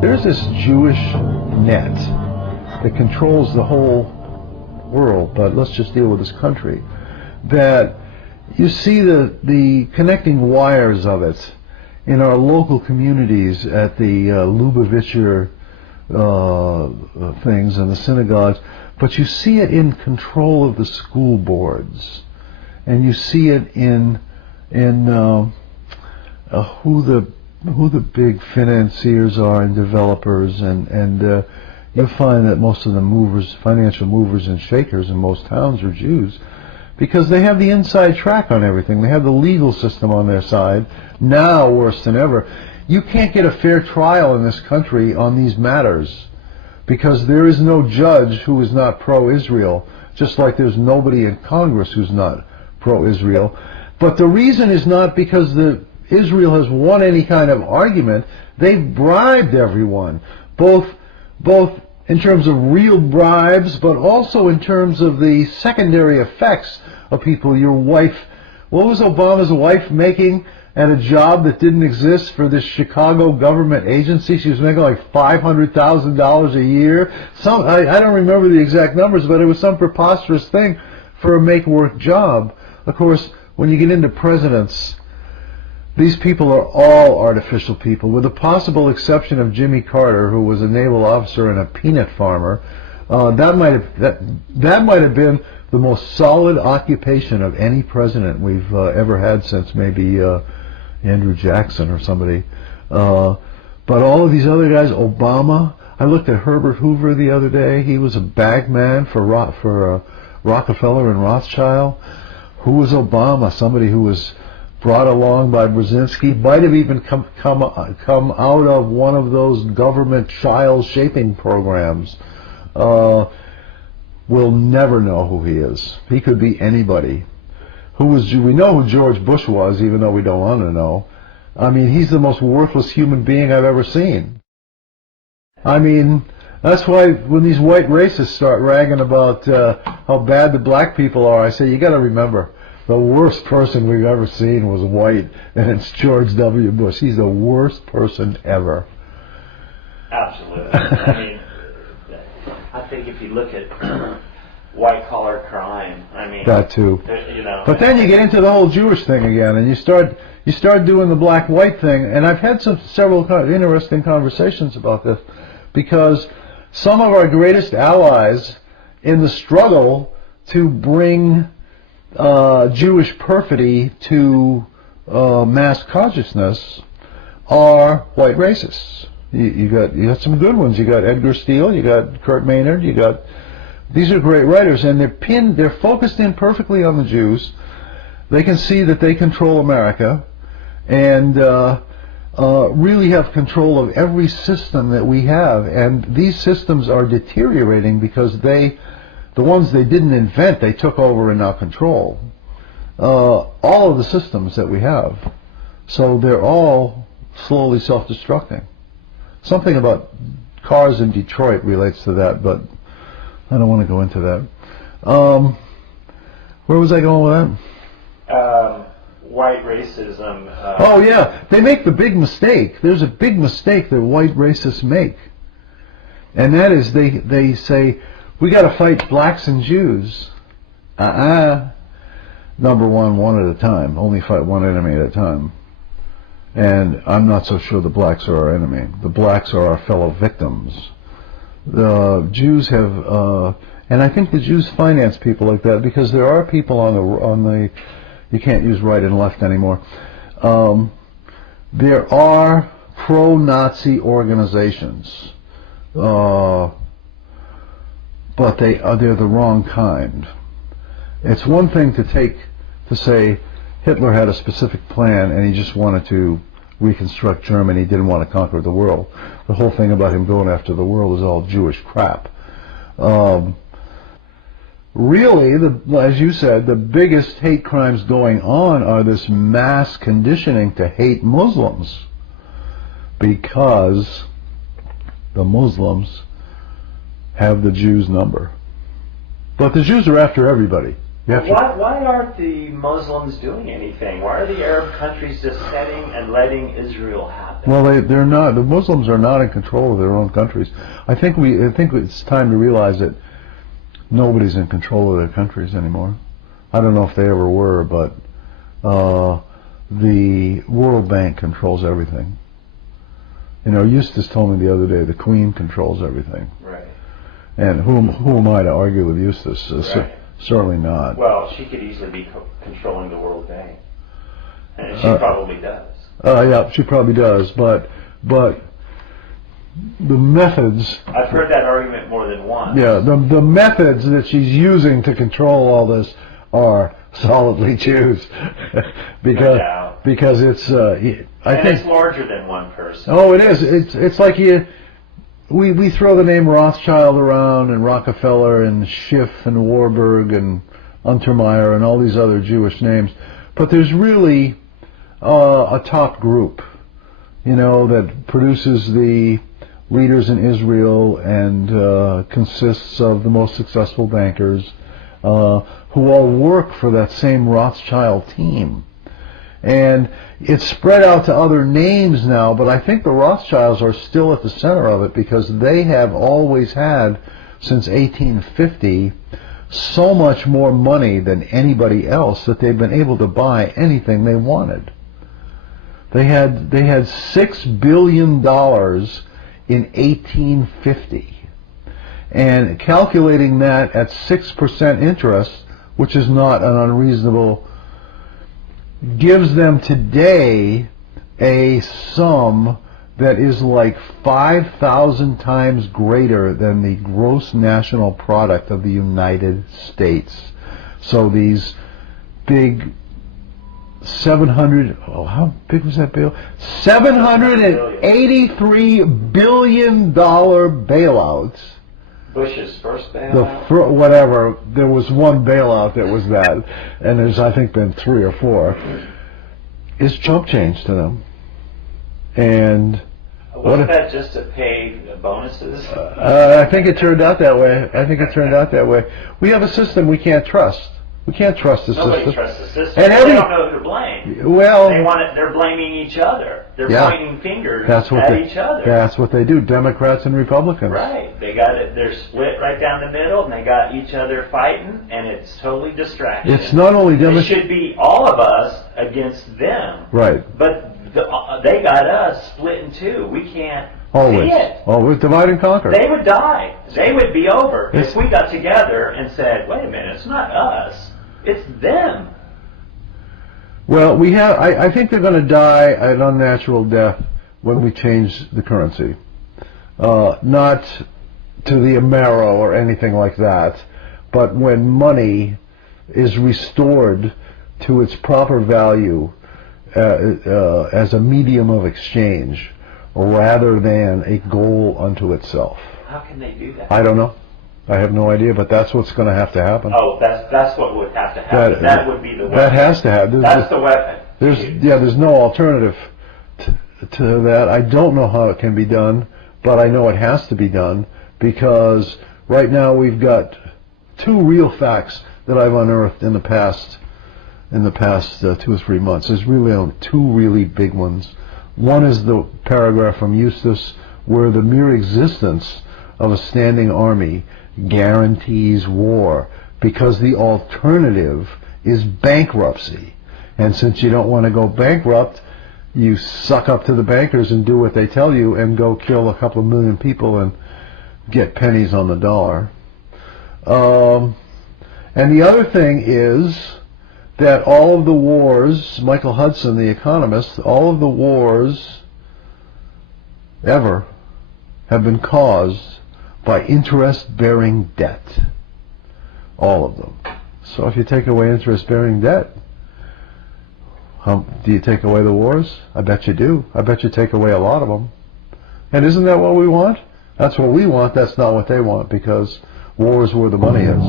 There's this Jewish net that controls the whole world, but let's just deal with this country, that you see the connecting wires of it in our local communities at the Lubavitcher things and the synagogues, but you see it in control of the school boards, and you see it in who the big financiers are and developers, and you'll find that most of the financial movers and shakers in most towns are Jews, because they have the inside track on everything. They have the legal system on their side, now worse than ever. You can't get a fair trial in this country on these matters, because there is no judge who is not pro-Israel, just like there's nobody in Congress who's not pro-Israel. But the reason is not because Israel has won any kind of argument. They've bribed everyone, both in terms of real bribes, but also in terms of the secondary effects of people. Your wife, what was Obama's wife making at a job that didn't exist for this Chicago government agency? She was making like $500,000 a year. I don't remember the exact numbers, but it was some preposterous thing for a make-work job. Of course, when you get into presidents, these people are all artificial people, with the possible exception of Jimmy Carter, who was a naval officer and a peanut farmer. That might have been the most solid occupation of any president we've ever had since maybe Andrew Jackson or somebody. But all of these other guys, Obama. I looked at Herbert Hoover the other day. He was a bagman for Rockefeller and Rothschild. Who was Obama? Somebody who was brought along by Brzezinski, might have even come out of one of those government child shaping programs. We'll never know who he is. He could be anybody. We know who George Bush was, even though we don't want to know. I mean, he's the most worthless human being I've ever seen. I mean, that's why when these white racists start ragging about how bad the black people are, I say, you got to remember, the worst person we've ever seen was white, and it's George W. Bush. He's the worst person ever. Absolutely. I mean, I think if you look at white-collar crime, I mean... That too. You know... But then you get into the whole Jewish thing again, and you start doing the black-white thing, and I've had several interesting conversations about this, because some of our greatest allies in the struggle to bring Jewish perfidy to mass consciousness are white racists. You got some good ones. You got Edgar Steele, you got Kurt Maynard, these are great writers, and they're focused in perfectly on the Jews. They can see that they control America, and really have control of every system that we have, and these systems are deteriorating because the ones they didn't invent, they took over and now control all of the systems that we have. So they're all slowly self-destructing. Something about cars in Detroit relates to that, but I don't want to go into that. Where was I going with that? White racism. Oh yeah, they make the big mistake. There's a big mistake that white racists make, and that is they say, we got to fight blacks and Jews. Number one at a time. Only fight one enemy at a time. And I'm not so sure the blacks are our enemy. The blacks are our fellow victims. The Jews have, and I think the Jews finance people like that, because there are people on the you can't use right and left anymore. There are pro-Nazi organizations. But they're the wrong kind. It's one thing to say Hitler had a specific plan and he just wanted to reconstruct Germany, didn't want to conquer the world. The whole thing about him going after the world is all Jewish crap. Really, as you said, the biggest hate crimes going on are this mass conditioning to hate Muslims, because the Muslims have the Jews' number. But the Jews are after everybody. You have to, Why aren't the Muslims doing anything? Why are the Arab countries just setting and letting Israel happen? well, they're not. The Muslims are not in control of their own countries. I think it's time to realize that nobody's in control of their countries anymore. I don't know if they ever were, but the World Bank controls everything. You know, Eustace told me the other day the Queen controls everything. Right. And who am I to argue with Eustace? Right. Certainly not. Well, she could easily be controlling the World Bank, and she probably does. Yeah, she probably does, but the methods. I've heard that argument more than once. Yeah, the methods that she's using to control all this are solidly Jews, because it's. I think it's larger than one person. Oh, it is. It's like we throw the name Rothschild around, and Rockefeller, and Schiff, and Warburg, and Untermeyer, and all these other Jewish names, but there's really a top group, you know, that produces the leaders in Israel and consists of the most successful bankers who all work for that same Rothschild team. And it's spread out to other names now, but I think the Rothschilds are still at the center of it because they have always had, since 1850, so much more money than anybody else that they've been able to buy anything they wanted. They had $6 billion in 1850. And calculating that at 6% interest, which is not an unreasonable, gives them today a sum that is like 5,000 times greater than the gross national product of the United States. So these big 700, how big was that bill? $783 billion bailouts. Bush's first bailout? Whatever. There was one bailout that was that, and there's, I think, been 3 or 4. Is chump change to them. And wasn't that just to pay bonuses? I think it turned out that way. We have a system we can't trust. We can't trust the system. Nobody trusts the system. And they don't know who to blame. Well, they're blaming each other. They're pointing fingers at each other. That's what they do, Democrats and Republicans. Right. They're split right down the middle, and they got each other fighting, and it's totally distraction. It's not only It should be all of us against them. Right. But they got us split in two. We can't always see it. Always divide and conquer. They would die. They would be over if we got together and said, "Wait a minute, it's not us, it's them." Well, I think they're going to die an unnatural death when we change the currency. Not to the Amero or anything like that, but when money is restored to its proper value as a medium of exchange rather than a goal unto itself. How can they do that? I don't know. I have no idea, but that's what's going to have to happen. Oh, that's what would have to happen. That would be the weapon. That has to happen. That's the weapon. There's no alternative to that. I don't know how it can be done, but I know it has to be done because right now we've got 2 real facts that I've unearthed in the past 2 or 3 months. There's really only 2 really big ones. One is the paragraph from Eustace where the mere existence of a standing army guarantees war because the alternative is bankruptcy. And since you don't want to go bankrupt, you suck up to the bankers and do what they tell you and go kill a couple of million people and get pennies on the dollar. And the other thing is that all of the wars, Michael Hudson, the economist, all of the wars ever have been caused by interest-bearing debt. All of them. So if you take away interest-bearing debt, do you take away the wars? I bet you do. I bet you take away a lot of them. And isn't that what we want? That's what we want. That's not what they want because war is where the money is.